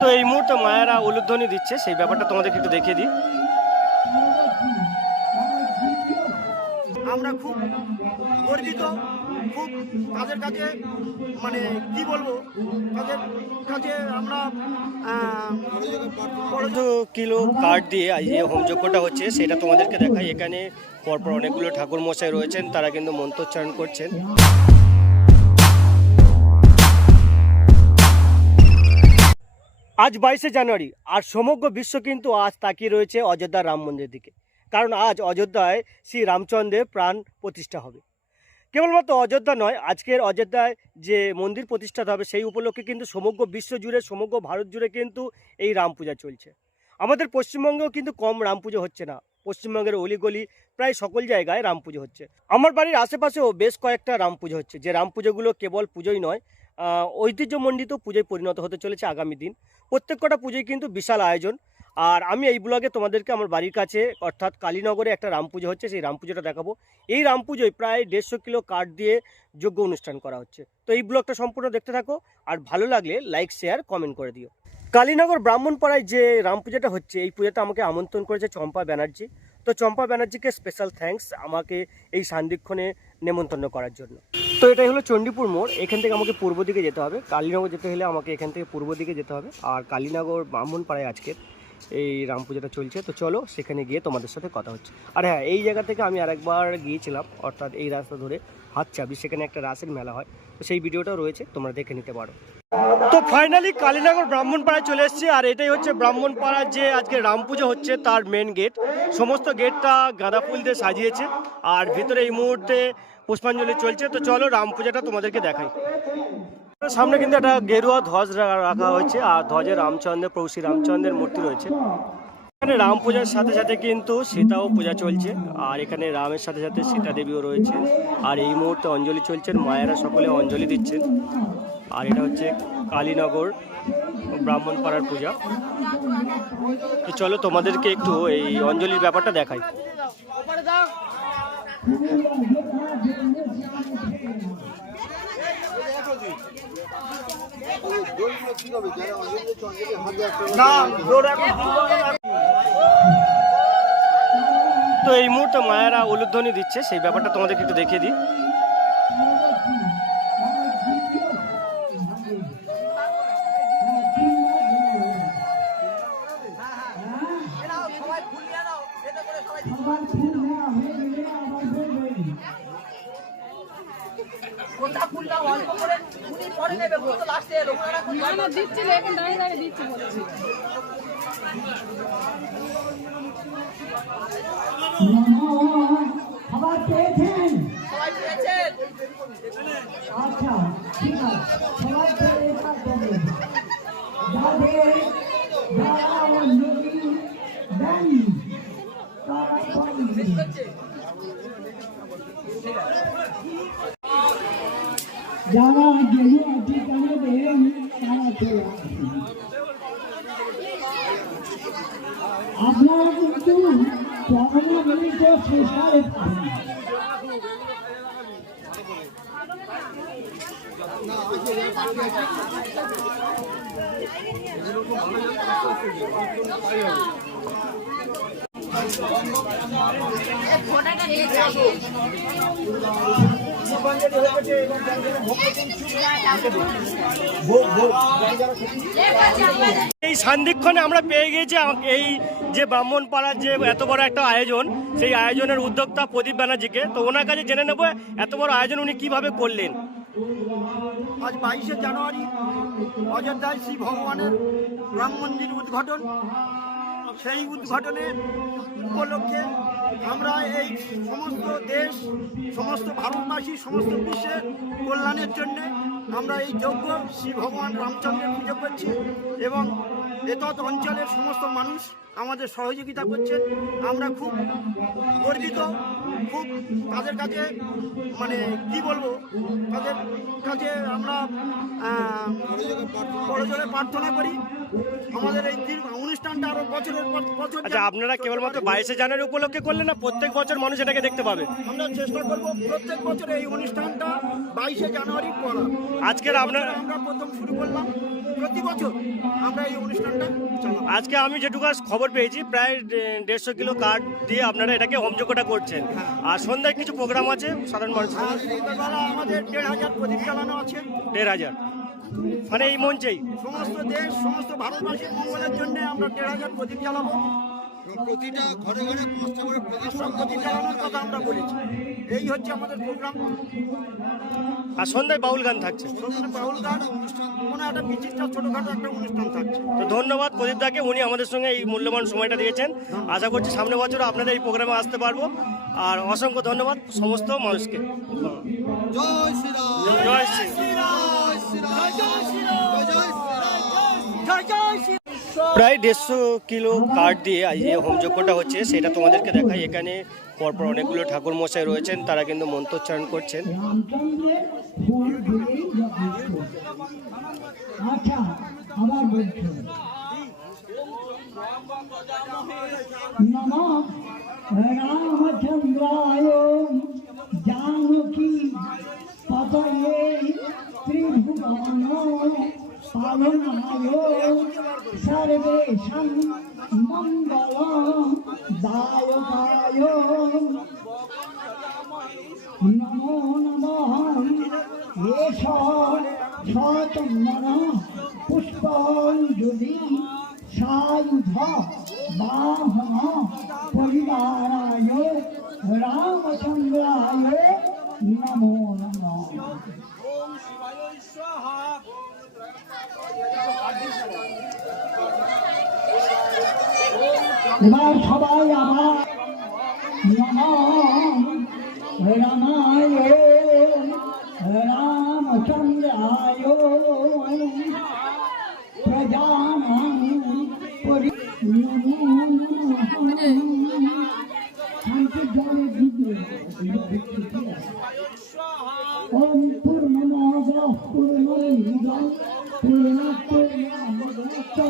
তো এই মুহূর্তে মায়েরা উলুধ্বনি দিচ্ছে সেই ব্যাপারটা তোমাদেরকে একটু দেখিয়ে দিই। আমরা খুব গর্বিত খুব তাদের কাছে মানে কি বলব তাদের কাছে আমরা বড়- কিলো কাঠ দিয়ে যে হোমযজ্ঞটা হচ্ছে সেটা তোমাদেরকে দেখাই। এখানে পরপর অনেকগুলো ঠাকুর মশাই রয়েছেন তারা কিন্তু মন্ত্রোচ্চারণ করছেন। আজ বাইশে জানুয়ারি আর সমগ্র বিশ্ব কিন্তু আজ তাকিয়ে রয়েছে অযোধ্যা রাম মন্দিরের দিকে। কারণ আজ অযোধ্যায় শ্রী রামচন্দ্রের প্রাণ প্রতিষ্ঠা হবে। কেবলমাত্র অযোধ্যা নয়, আজকের অযোধ্যায় যে মন্দির প্রতিষ্ঠা হবে সেই উপলক্ষে কিন্তু সমগ্র বিশ্ব জুড়ে, সমগ্র ভারত জুড়ে কিন্তু এই রাম পূজা চলছে। আমাদের পশ্চিমবঙ্গেও কিন্তু কম রাম পুজো হচ্ছে না। পশ্চিমবঙ্গের অলিগলি প্রায় সকল জায়গায় রাম পুজো হচ্ছে। আমার বাড়ির আশেপাশেও বেশ কয়েকটা রাম পুজো হচ্ছে। যে রাম পুজোগুলো কেবল পুজোই নয় ঐতিহ্যমণ্ডিত পুজোয় পরিণত হতে চলেছে আগামী দিন। প্রত্যেক কটা পুজোয় কিন্তু বিশাল আয়োজন। আর আমি এই ব্লগে তোমাদেরকে আমার বাড়ির কাছে, অর্থাৎ কালীনগরে একটা রাম পুজো হচ্ছে, সেই রাম পুজোটা দেখাবো। এই রাম পুজোয় প্রায় দেড়শো কিলো কাঠ দিয়ে যোগ্য অনুষ্ঠান করা হচ্ছে। তো এই ব্লগটা সম্পূর্ণ দেখতে থাকো, আর ভালো লাগলে লাইক শেয়ার কমেন্ট করে দিও। কালীনগর ব্রাহ্মণপাড়ায় যে রাম পূজাটা হচ্ছে, এই পূজাতে আমাকে আমন্ত্রণ করেছে চম্পা ব্যানার্জি। তো চম্পা ব্যানার্জিকে স্পেশাল থ্যাঙ্কস আমাকে এই সান্দিক্ষণে নেমন্তন্ন করার জন্য। তো এটাই হলো চণ্ডীপুর মোড়। এখান থেকে আমাকে পূর্ব দিকে যেতে হবে। কালীনগর যেতে হলে আমাকে এখান থেকে পূর্ব দিকে যেতে হবে। আর কালীনগর ব্রাহ্মণপাড়ায় আজকের এই রাম পুজোটা চলছে। তো চলো সেখানে গিয়ে তোমাদের সাথে কথা হচ্ছে। আর হ্যাঁ এই জায়গা থেকে আমি আরেকবার গিয়েছিলাম, অর্থাৎ এই রাস্তা ধরে। হাতচাবি সেখানে একটা রাসের মেলা হয়, তো সেই ভিডিওটাও রয়েছে, তোমরা দেখে নিতে পারো। তো ফাইনালি কালীনগর ব্রাহ্মণপাড়ায় চলে এসেছি, আর এটাই হচ্ছে ব্রাহ্মণপাড়ার যে আজকে রাম পুজো হচ্ছে, তার মেন গেট সমস্ত গেটটা গাঁদা ফুল দিয়ে সাজিয়েছে, আর ভিতরে এই মুহূর্তে পুষ্পাঞ্জলি চলছে। তো চলো রাম পূজাটা তোমাদেরকে দেখাই। সামনে কিন্তু একটা গেরুয়া ধ্বজ রাখা হয়েছে, আর ধ্বজে রামচন্দ্রের প্রভু শ্রী রামচন্দ্রের মূর্তি রয়েছে। এখানে রাম পূজার সাথে সাথে কিন্তু সীতাও পূজা চলছে, আর এখানে রামের সাথে সাথে সীতা দেবীও রয়েছে, আর এই মুহূর্তে অঞ্জলি চলছেন মায়েরা সকলে অঞ্জলি দিচ্ছেন, আর এটা হচ্ছে কালীনগর ব্রাহ্মণপাড়ার পূজা। তো চলো তোমাদেরকে একটু এই অঞ্জলির ব্যাপারটা দেখাই। তো এই মুহূর্তে মায়েরা উলুধ্বনি দিচ্ছে সেই ব্যাপারটা তোমাদেরকে একটু দেখিয়ে দিই। কোথা খুললাম অল্প করে উনি পরে নেবে ও তো লাস্টে এলো ওনারা এখন না না দিচ্ছিল এখন দাঁড়িয়ে দাঁড়িয়ে দিচ্ছি বলেছি খাবার পেয়েছেন সবাই পেয়েছেন আচ্ছা ঠিক আছে সবাই পেয়ে এবার দেবে যাদের যারা অঞ্জলি দেননি তারা পাননি। যারা গেরুয়া আপনারা কিন্তু চরণাগলিত শেষারে পাবেন এই সান্দিক্ষণে আমরা পেয়ে গিয়েছি এই যে ব্রাহ্মণ পাড়ার যে এত বড় একটা আয়োজন, সেই আয়োজনের উদ্যোক্তা প্রদীপ ব্যানার্জিকে। তো ওনার কাছে জেনে নেব এত বড় আয়োজন উনি কীভাবে করলেন। আজ বাইশে জানুয়ারি অযোধ্যায় শ্রী ভগবানের রাম মন্দির উদ্ঘাটন। সেই উদ্ঘাটনের উপলক্ষে আমরা এই সমস্ত দেশ সমস্ত ভারতবাসী সমস্ত বিশ্বের কল্যাণের জন্য আমরা এই যজ্ঞ শ্রী ভগবান রামচন্দ্রের পুজো করছি এবং এতৎ অঞ্চলের সমস্ত মানুষ আমাদের সহযোগিতা করছেন। আমরা খুব গর্বিত খুব তাদের কাছে মানে কি বলব তাদের কাছে আমরা আহ, বড়জোরে প্রার্থনা করি। আমাদের এই দীর্ঘ অনুষ্ঠানটা আরও বছরের পর বছর আচ্ছা আপনারা কেবলমাত্র বাইশে জানুয়ারি উপলক্ষে করলেন না? প্রত্যেক বছর মানুষ এটাকে দেখতে পাবে। আমরা চেষ্টা করব প্রত্যেক বছর এই অনুষ্ঠানটা বাইশে জানুয়ারি করা আজকের আপনার আমরা প্রথম শুরু করলাম। প্রতি বছর আমরা এই অনুষ্ঠানটা আজকে আমি যেটুকু খবর পেয়েছি প্রায় দেড়শো কিলো কাঠ দিয়ে আপনারা এটাকে হোমযোগ্যটা করছেন। আর সন্ধ্যায় কিছু প্রোগ্রাম আছে সাধারণ মানুষের। আর আমাদের দেড় হাজার প্রদীপ চালানো আছে। দেড় হাজার। মানে এই মঞ্চেই। সমস্ত দেশ সমস্ত ভারতবাসীর মঙ্গলের জন্য আমরা দেড় হাজার প্রদীপ চালাবো প্রতিটা ঘরে ঘরে পাঁচটা করে প্রদীপ সব চালানোর কথা আমরা বলেছি। এই হচ্ছে আমাদের প্রোগ্রাম। আর সন্ধ্যায় বাউল গান থাকছে। বাউল গান অনুষ্ঠান কোনো একটা বিচিত্র ছোটখাটো একটা অনুষ্ঠান থাকছে। তো ধন্যবাদ প্রদীপ দাকে উনি আমাদের সঙ্গে এই মূল্যবান সময়টা দিয়েছেন। আশা করছি সামনে বছর আপনাদের এই প্রোগ্রামে আসতে পারব। আর অসংখ্য ধন্যবাদ সমস্ত মানুষকে। জয় শ্রীরাম। জয় শ্রী জয় শ্রীরাম। প্রায় দেড়শো কিলো কাঠ দিয়ে যে হোমযজ্ঞটা হচ্ছে, সেটা তোমাদেরকে দেখাই। এখানে পরপর অনেকগুলো ঠাকুর মশাই রয়েছেন, তারা কিন্তু মন্ত্রোচ্চারণ করছেন। আচ্ছা নম পালনায় সর্বেশাং মঙ্গল দায়কায় নমো নমঃ এষ শতমন পুষ্পাঞ্জলি সায়ুধ বাহন পরিবারায় রামচন্দ্রায় নমো নমঃ এবার সবাই আমার নম রামায় রামচন্দ্রায়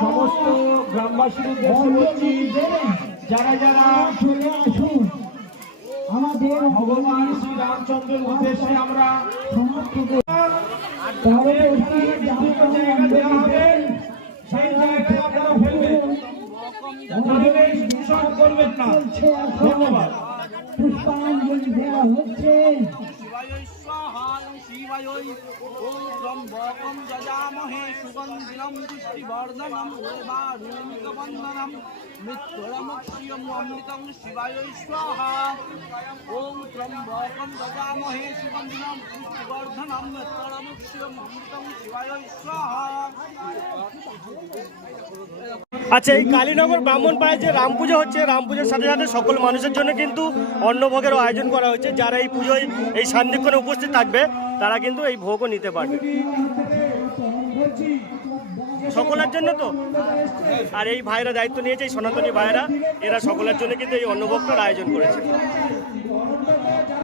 সমস্ত গ্রামবাসীর উদ্দেশ্যে বলছি যারা যারা চলে আসুন। আমাদের ভগবান শ্রী রামচন্দ্রের উদ্দেশ্যে আমরা সেই জায়গায় আপনারা ফেলবেন। দূষণ করবেন না। ধন্যবাদ। পুষ্পাঞ্জলি দেওয়া হচ্ছে। আচ্ছা এই কালীনগর ব্রাহ্মণপাড়ায় যে রাম পুজো হচ্ছে, রাম পুজোর সাথে সাথে সকল মানুষের জন্য কিন্তু অন্নভোগেরও আয়োজন করা হয়েছে। যারা এই পুজোয়, এই সান্দিক্ষণে উপস্থিত থাকবে তারা কিন্তু এই ভোগও নিতে পারবে। সকলের জন্য তো। আর এই ভাইরা দায়িত্ব নিয়েছে, এই সনাতনী ভাইরা, এরা সকলের জন্য কিন্তু এই অন্নভোগটার আয়োজন করেছে।